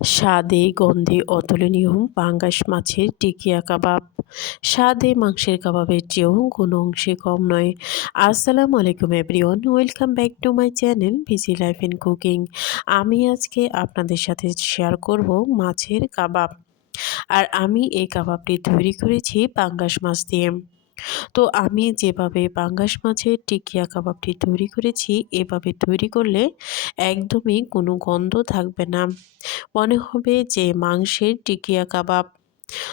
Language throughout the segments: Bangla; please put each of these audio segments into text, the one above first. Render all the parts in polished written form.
স্বাদে গন্ধে অতুলনীয় পাঙ্গাস মাছের টিকিয়া কাবাব। স্বাদে মাংসের কাবাবের চেয়েও কোনো অংশে কম নয়। আসসালামু আলাইকুম everyone, welcome back to my channel busy life and cooking. আমি আজকে আপনাদের সাথে শেয়ার করব মাছের কাবাব। আর আমি এই কাবাবটি তৈরি করেছি পাঙ্গাস মাছ দিয়ে। তো আমি যেভাবে পাঙ্গাস মাছের টিকিয়া কাবাবটি তৈরি করেছি, এভাবে তৈরি করলে একদমই কোনো গন্ধ থাকবে না, মনে হবে যে মাংসের টিকিয়া কাবাব।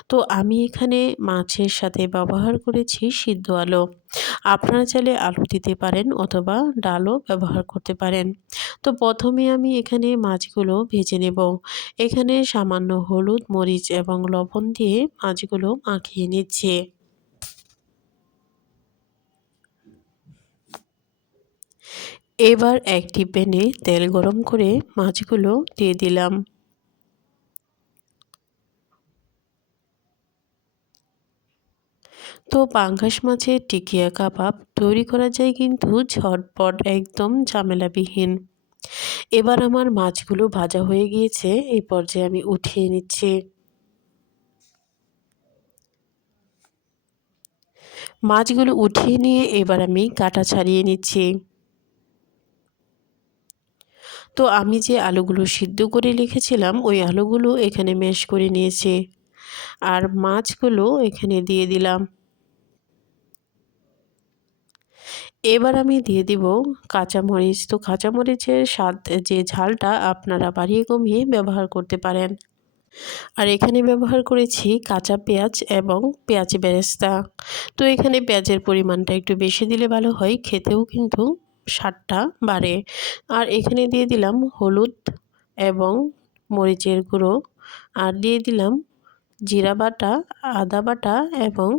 তো আমি এখানে মাছের সাথে ব্যবহার করেছি সিদ্ধ আলু। আপনারা চাইলে আলু দিতে পারেন অথবা ডালও ব্যবহার করতে পারেন। তো প্রথমে আমি এখানে মাছগুলো ভেজে নেব। এখানে সামান্য হলুদ, মরিচ এবং লবণ দিয়ে মাছগুলো মাখিয়ে নিচ্ছে। এবার একটি প্যানে তেল গরম করে মাছগুলো দিয়ে দিলাম। তো পাঙ্গাস মাছের টিকিয়া কাবাব তৈরি করা যায় কিন্তু ঝটপট, একদম ঝামেলাবিহীন। এবার আমার মাছগুলো ভাজা হয়ে গিয়েছে, এই পর্যায়ে আমি উঠিয়ে নিচ্ছি। মাছগুলো উঠিয়ে নিয়ে এবার আমি কাটা ছাড়িয়ে নিচ্ছি। তো আমি যে আলুগুলো সিদ্ধ করে রেখেছিলাম, ওই আলুগুলো এখানে ম্যাশ করে নিয়েছি আর মাছগুলো এখানে দিয়ে দিলাম। এবার আমি দিয়ে দিব কাঁচামরিচ। তো কাঁচামরিচের স্বাদ, যে ঝালটা আপনারা বাড়িয়ে কমিয়ে ব্যবহার করতে পারেন। আর এখানে ব্যবহার করেছি কাঁচা পেঁয়াজ এবং পেঁয়াজ বেরেস্তা। তো এখানে পেঁয়াজের পরিমাণটা একটু বেশি দিলে ভালো হয়, খেতেও কিন্তু স্বাদটা বাড়ে। আর এখানে দিয়ে দিলাম হলুদ এবং মরিচের গুঁড়ো, আর দিয়ে দিলাম জিরা বাটা, আদা বাটা এবং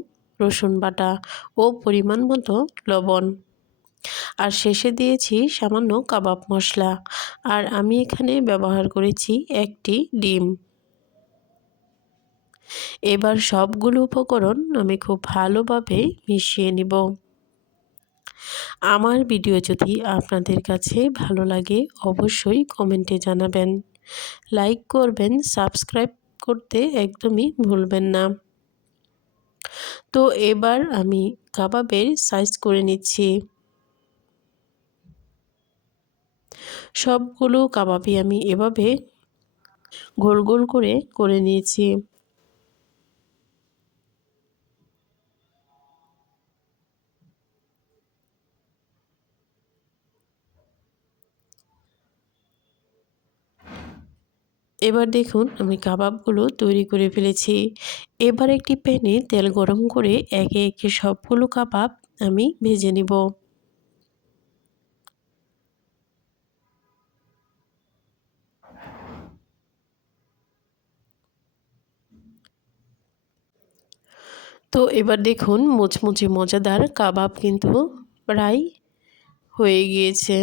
রসুন বাটা ও পরিমাণ মতো লবণ। আর শেষে দিয়েছি সামান্য কাবাব মশলা। আর আমি এখানে ব্যবহার করেছি একটি ডিম। এবার সবগুলো উপকরণ আমি খুব ভালোভাবে মিশিয়ে নিব। আমার ভিডিও যদি আপনাদের কাছে ভালো লাগে অবশ্যই কমেন্টে জানাবেন, লাইক করবেন, সাবস্ক্রাইব করতে একদমই ভুলবেন না। তো এবার আমি কাবাবের সাইজ করে নিচ্ছি। সবগুলো কাবাবই আমি এভাবে গোল গোল করে নিয়েছি। এবার দেখুন আমি কাবাবগুলো তৈরি করে ফেলেছি। এবার একটি প্যানে তেল গরম করে একে একে সবগুলো কাবাব আমি ভেজে নিব। তো এবার দেখুন মুচমুচে মজাদার কাবাব কিন্তু প্রায় হয়ে গিয়েছে।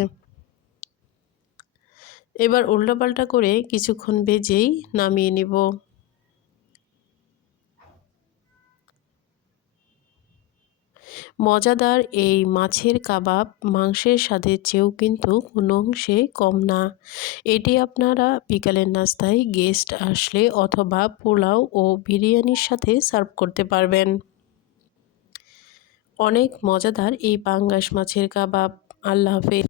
এবার উল্টাপাল্টা করে কিছুক্ষণ ভেজেই নামিয়ে নিব। মজাদার এই মাছের কাবাব মাংসের স্বাদের চেয়েও কিন্তু কোনো অংশে কম না। এটি আপনারা বিকালের নাস্তায় গেস্ট আসলে অথবা পোলাও ও বিরিয়ানির সাথে সার্ভ করতে পারবেন। অনেক মজাদার এই পাঙ্গাস মাছের কাবাব। আল্লাহ হাফেজ।